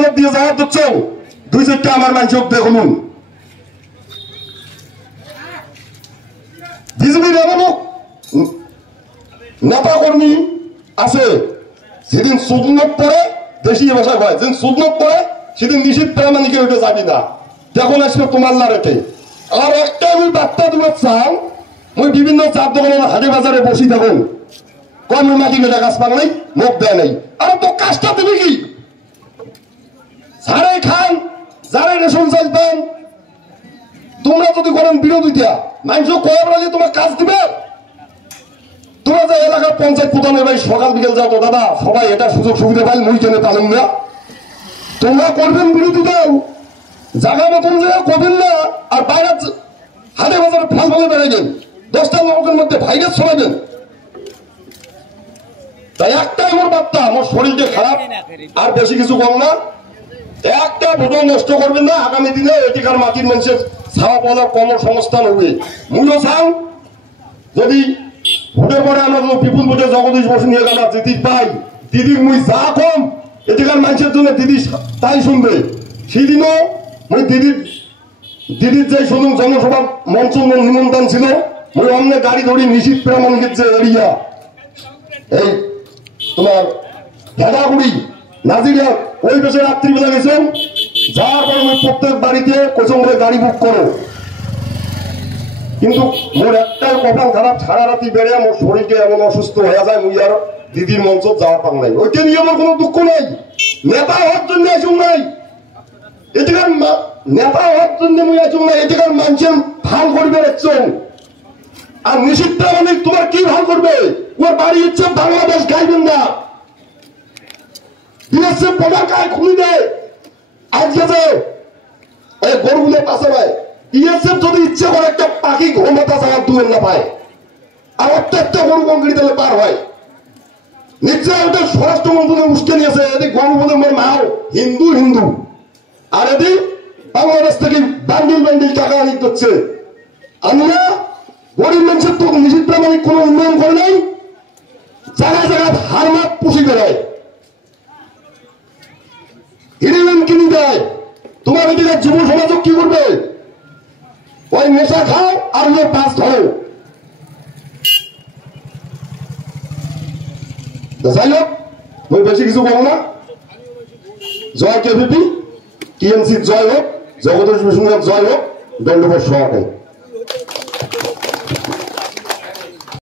জবাব দিয়ে যাওয়ার দিচ্ছ দুই চারটা আমার মানুষ দেখুন বিজেপির এমন নেতা কর্মী আছে যেদিন সুদনত পড়ে দেশি ভাষায় হয় যেদিন সুদনত পড়ে সেদিন নিষিদ্ধ প্রামাণিকে উঠে যাবি না যখন আসবে তোমার না রেখে আর একটা আমি বার্তা দেওয়ার চাও ওই বিভিন্ন চার দোকানে হাটে বাজারে বসি থাকুন কমের মাটি কেটে গাছ পাক নাই মুখ দেয় নাই আর তো কাজটা দেবে কি যারাই খান যারাই রেশন চাল পান তোমরা যদি করেন বিরোধিতা মানুষ কয়েকবার যে তোমার কাজ দিবে তোমরা যে এলাকার পঞ্চায়েত প্রধানের ভাই সকাল বিকেল যাও তো দাদা সবাই এটা সুযোগ সুবিধা পাই মুই কেনে পালেন না তোমরা করবেন বিরোধিতাও জায়গা মতন যে করবেন না আর বাইরে হাটে বাজারে ফাল ফলে বেড়াইবেন 10টা লোকের মধ্যে ভাইরাস ছড়াবেন তাই একটাই আমার বার্তা আমার শরীরটা খারাপ আর বেশি কিছু কম না একটা ভোট নষ্ট করবেন না আগামী দিনে এটিকার মাটির মানুষের ছাওয়া পাওয়া কর্মসংস্থান হবে মূল্য চাও যদি ভোটের পরে আমরা বিপুল ভোটে জগদীশ বসু নিয়ে গেলাম দিদি পাই দিদির মুই যা কম এটিকার মানুষের জন্য দিদি তাই শুনবে সেদিনও মুই দিদির যে শুনুন জনসভা মঞ্চ নিমন্ত্রণ ছিল মুই অন্য গাড়ি ধরি নিষিদ্ধ প্রামাণিকের যে এরিয়া এই তোমার ভেড়াগুড়ি নাজিরা ওই দেশে রাত্রিবেলা গেছেন যাওয়ার পর ওই প্রত্যেক বাড়িতে কোচং করে গাড়ি বুক করো কিন্তু মোর একটাই কপাল খারাপ সারা রাতি বেড়ে মোর শরীরকে এমন অসুস্থ হয়ে যায় মুই আর দিদির মঞ্চ যাওয়া পাং নাই ওইটা নিয়ে আমার কোনো দুঃখ নেই নেতা হওয়ার জন্য আসুন নাই এটাকার নেতা হওয়ার জন্য মুই আসুন নাই এটাকার মানুষের ভাল করবে একজন আর নিষিদ্ধ মানে তোমার কি ভাল করবে ওর বাড়ি ইচ্ছে বাংলাদেশ গাইবেন না বিএসএফ পতাকায় খুলি দেয় আজকে যে এই গরুগুলো পাশে পায় বিএসএফ যদি ইচ্ছে করে একটা পাখি ঘুমাতা যাওয়ার দূরে না পায় আর প্রত্যেকটা গরু কংক্রিট দিলে পার হয় নিশ্চয় ওটা স্বরাষ্ট্রমন্ত্রী উস্কে নিয়েছে এদিক গরু বলে মোর মাও হিন্দু হিন্দু আর এদিক বাংলাদেশ থেকে বান্ডিল বান্ডিল টাকা আনি করছে আমরা গরিব মানুষের তো নিষিদ্ধ প্রামাণিক কোনো উন্নয়ন করে নাই জায়গায় জায়গায় হারমাত পুষি বেড়ায় হিরিমেন কিনে দেয় তোমার এদিকে যুব সমাজ কি করবে ওই নেশা খাও আর ওই পাঁচ ধরো যাই হোক ওই বেশি কিছু বলো না জয় কেভিপি টিএমসি জয় হোক জগদীশ বিষ্ণু জয় হোক দণ্ডবোধ সহকারী